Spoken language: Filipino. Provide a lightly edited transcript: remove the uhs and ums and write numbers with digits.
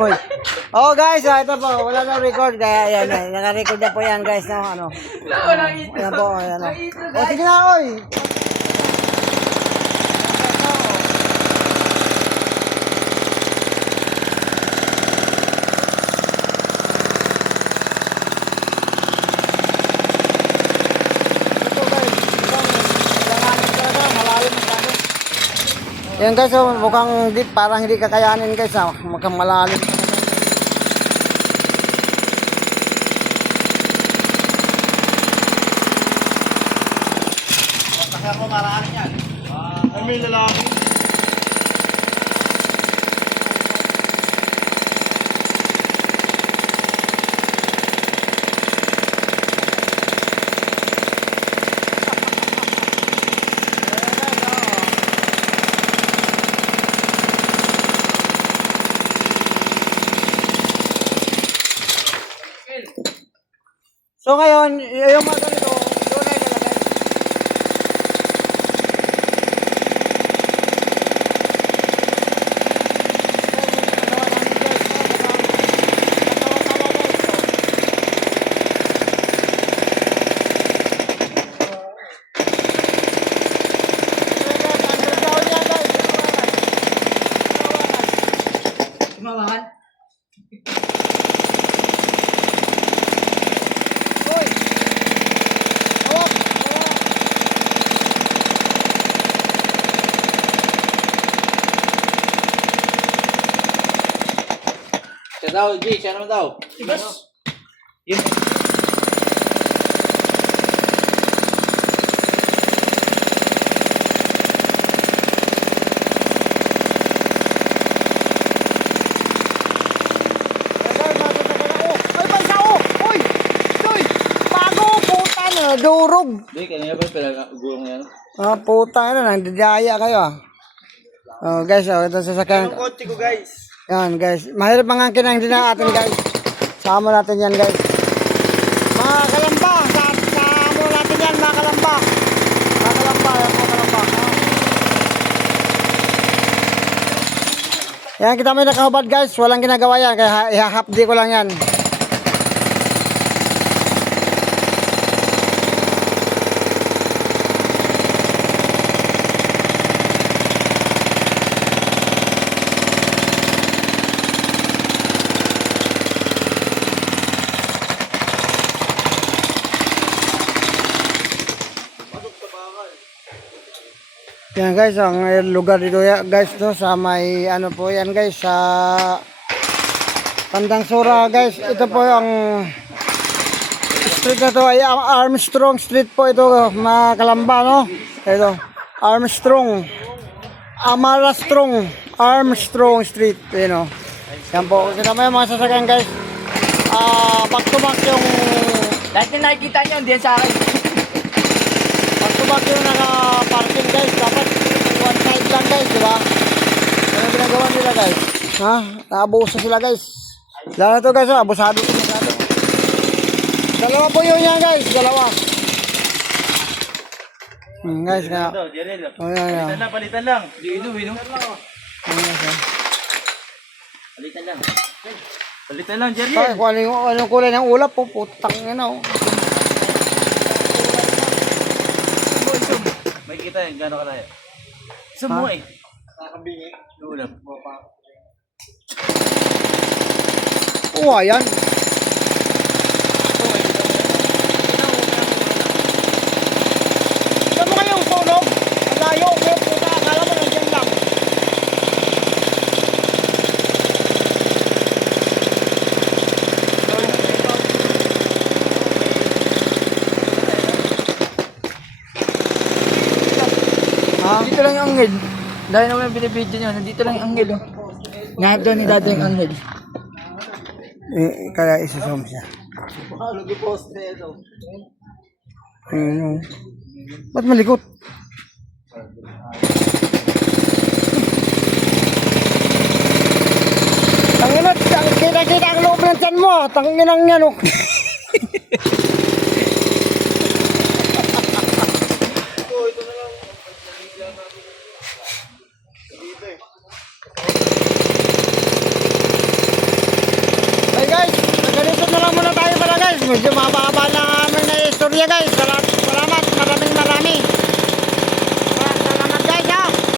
Hoy. Oh guys, ito po, wala na record kaya yan, naka-record na po yan guys, no, ano. Yan po, yan. Oh, sige na, oy. Yan guys, oh, mukhang di, parang hindi kakayanin guys, mukhang malalim. Kaya ko maraan yan. May lalaki. So ngayon, yung mga ganito, doon ay lalagay. Mamahan? Siya daw, G, siya naman daw. Ibas. Yun. Durog. Hindi, kanina ba pinag-gulong yan? Ah, puta na, nandidaya kayo ah. Oh, guys, oh, ito sasakyan. Yung kotse ko, guys. Yan, guys. Mahirap mangangkin ang din natin, guys. Sama natin yan, guys. Mga kalamba, sama natin yan, mga kalamba. Mga kalamba, yan, mga kalamba. Yan, kita may nakahubad, guys. Walang ginagawa yan, kaya ihahapdi ko lang yan. Yan guys, ang lugar dito ya, guys, no, sa may ano po yan guys, sa Tandang Sora guys. Ito po yung street na to ay Armstrong Street po ito, mga kalamba, no. Ito, Armstrong Armstrong Street, you know. Yan po, kita mo yung mga sasakyan guys. Back to back yung Lahat yung nakikita nyo, hindi yan sa akin. back yung naka-parking guys. Dapat one side lang guys, di ba? Ano ginagawa nila guys? Ha? Naabuso sila guys. Lalo na to guys, abusado ko masyado. Dalawa po yun yan guys, dalawa. Guys, kaya. Oh, yan. Palitan lang. Dino. Palitan lang. Palitan lang, Jerry. Kung anong kulay ng ulap po, putang yun oh. May kita yung gano'n kalaya. Sumo eh. Nakakabingi. Ulap. Oo, ayan. Saan mo kayong sunog? Ang layo, okay, puta. Akala mo nandiyan lang. Dito lang yung anghel. Dahil naman yung binibidyo nyo, nandito lang yung anghel. Oh. Lahat doon ni dati yung anghel. Kaya isusum siya. Lagi-post na ito. Ba't malikot? Tangina, kita ang loob ng tiyan mo. Tanginang yan, oh.